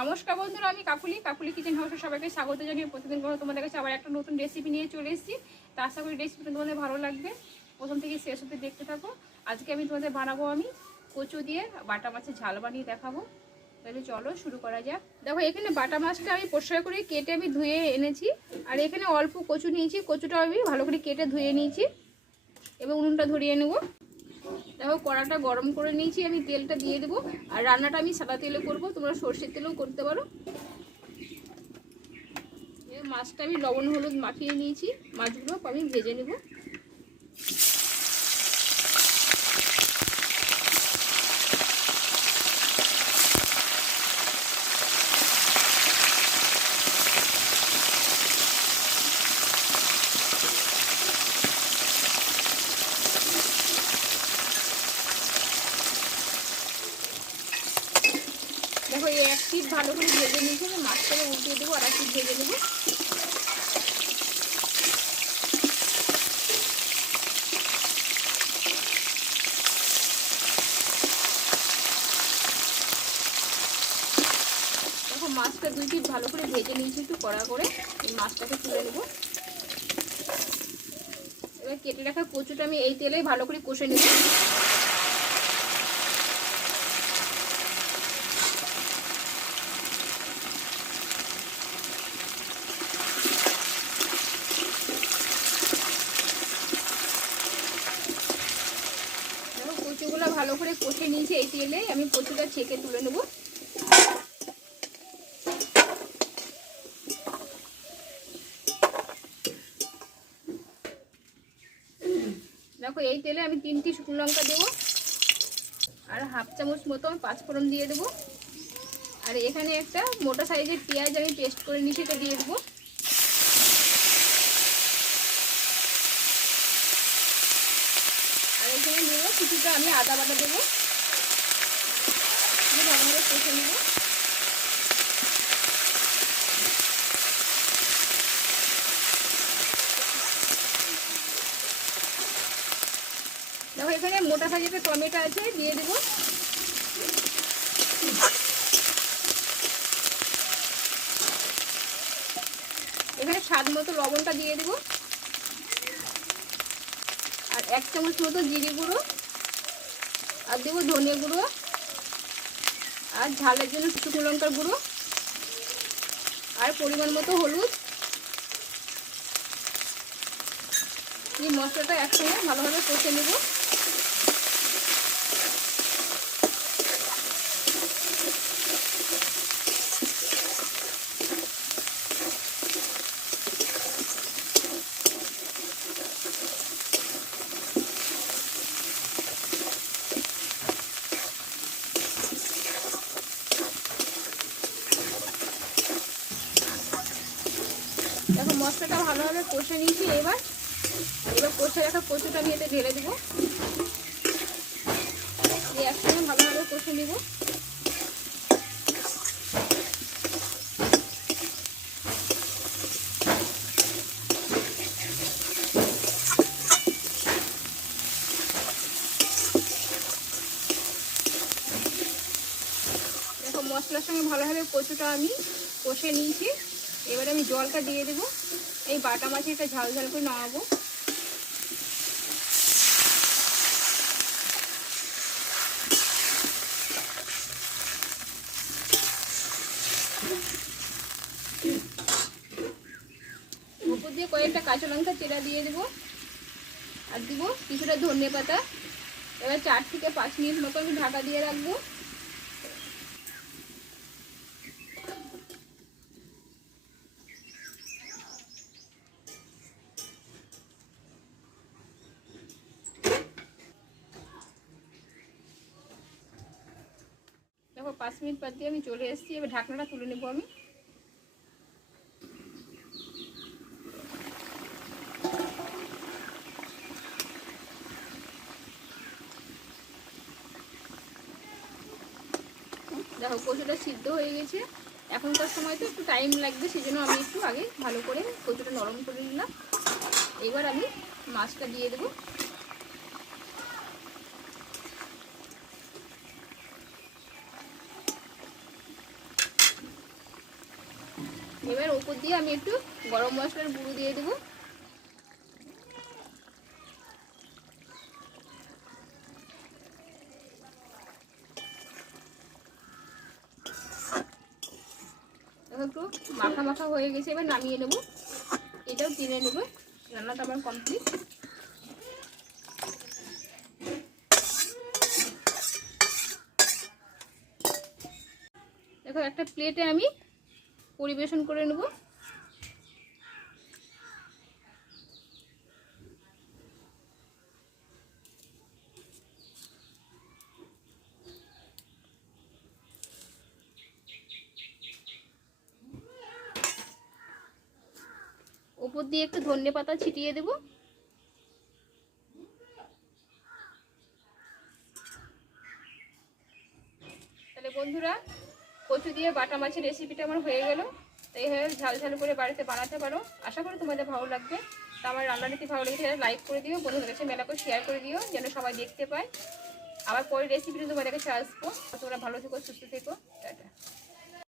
নমস্কার বন্ধুরা, আমি কাকুলি। কাকুলি কিচেন হাউসে সবাইকে স্বাগত জানিয়ে প্রতিদিন করে তোমাদের কাছে আবার একটা নতুন রেসিপি নিয়ে চলে এসেছি। তা আশা করি রেসিপিটা তোমাদের ভালো লাগবে। প্রথম থেকে শেষ অব্দি দেখতে থাকো। আজকে আমি তোমাদের বানাবো আমি কচু দিয়ে বাটা মাছের ঝাল বানিয়ে দেখাবো। তাহলে চলো শুরু করা যাক। দেখো, এখানে বাটা মাছটা আমি পরিষ্কার করে কেটে আমি ধুয়ে এনেছি। আর এখানে অল্প কচু নিয়েছি। কচুটা আমি ভালো করে কেটে ধুয়ে নিয়েছি। এবং উনুনটা ধরিয়ে নেব। দেখো কড়াটা গরম করে নিয়েছি, আমি তেলটা দিয়ে দেবো। আর রান্নাটা আমি সাদা তেলে করব, তোমরা সর্ষের তেলেও করতে পারো। মাছটা আমি লবণ, হলুদ মাখিয়ে নিয়েছি, মাছগুলো আমি ভেজে নেব। দেখো, এই এক পিঠ ভালো করে ভেজে নিয়েছি, আমি মাছটাকে উল্টিয়ে দেবো, আর এক পিঠ ভেজে নেব। দেখো, মাছটা দুই পিঠ ভালো করে ভেজে নিয়েছি, একটু কড়া করে। এই মাছটাকে তুলে নেব। এবার কেটে রাখা কচুটা আমি এই তেলে ভালো করে কষে নেব দেখো কচুগুলো ভালো করে কষে নিয়েছি এই তেলে। আমি কচুটা ছেঁকে তুলে নেব। দেখো, এই তেলে আমি তিনটি শুকনো লঙ্কা দেবো আর হাফ চামচ মতো আমি পাঁচফোড়ন দিয়ে দেবো। আর এখানে একটা মোটা সাইজের পেঁয়াজ আমি পেস্ট করে নিয়ে সেটা দিয়ে দেবো আর এখানে নেব কিছুটা আমি আদা বাটা দেবো। ভালোভাবে কষে নেব। দেখো, এখানে মোটা সাইজের টমেটো আছে, দিয়ে দেবো। এখানে স্বাদ মতো লবণটা দিয়ে দেবো। আর এক চামচ মতো জিরে গুঁড়ো। আর দেবো ধনিয়া গুঁড়ো আর ঝালের জন্য শুকনো লঙ্কার গুঁড়ো আর পরিমাণ মতো হলুদ। এই মশলাটা একসঙ্গে ভালোভাবে কষে নেব দেখো মশলাটা ভালোভাবে কষে নিয়েছি এবার। এবার কষে রাখা কচুটা আমি এতে ঢেলে দেবো। একসঙ্গে ভালোভাবে কষে নেব। মশলার সঙ্গে ভালোভাবে কচুটা আমি কষে নিয়েছি। এবারে আমি জলটা দিয়ে দেবো। এই বাটা মাছে একটা ঝাল ঝাল করে নামাবো উপর দিয়ে কয়েকটা কাঁচা লঙ্কা চেরা দিয়ে দেবো। আর দিব কিছুটা ধনে পাতা। এবার চার থেকে পাঁচ মিনিট মতো ঢাকা দিয়ে রাখব। পাঁচ মিনিট পর দিয়ে আমি চলে এসেছি। এবার ঢাকনাটা তুলে নেব আমি। দেখো, কচুটা সিদ্ধ হয়ে গেছে। এখনকার সময় তো একটু টাইম লাগবে সেই জন্য আমি একটু আগে ভালো করে কচুটা নরম করে নিলাম। এবার আমি মাছটা দিয়ে দেবো। এবার ওপর দিয়ে আমি একটু গরম মশলার গুঁড়ো দিয়ে দেবো। একটু মাখা মাখা হয়ে গেছে, এবার নামিয়ে নেব। এটাও কিনে নেব, রান্নাটা আমার কমপ্লিট দেখো একটা প্লেটে আমি পরিবেশন করে নেব। ওপর দিয়ে একটু ধনে পাতা ছিটিয়ে দেবো। তাহলে বন্ধুরা কচু দিয়ে বাটা মাছের রেসিপিটা আমার হয়ে গেল। তো এইভাবে ঝাল ঝাল করে বাড়িতে বানাতে পারো। আশা করি তোমাদের ভালো লাগবে। তো আমার রান্নাটি ভালো লেগেছে লাইক করে দিও, বন্ধুদের কাছে মেলা করে শেয়ার করে দিও, যেন সবাই দেখতে পায়। আবার পরের রেসিপিটা তোমাদের কাছে আসব। তোমরা ভালো থেকো, সুস্থ থেকো। টাটা।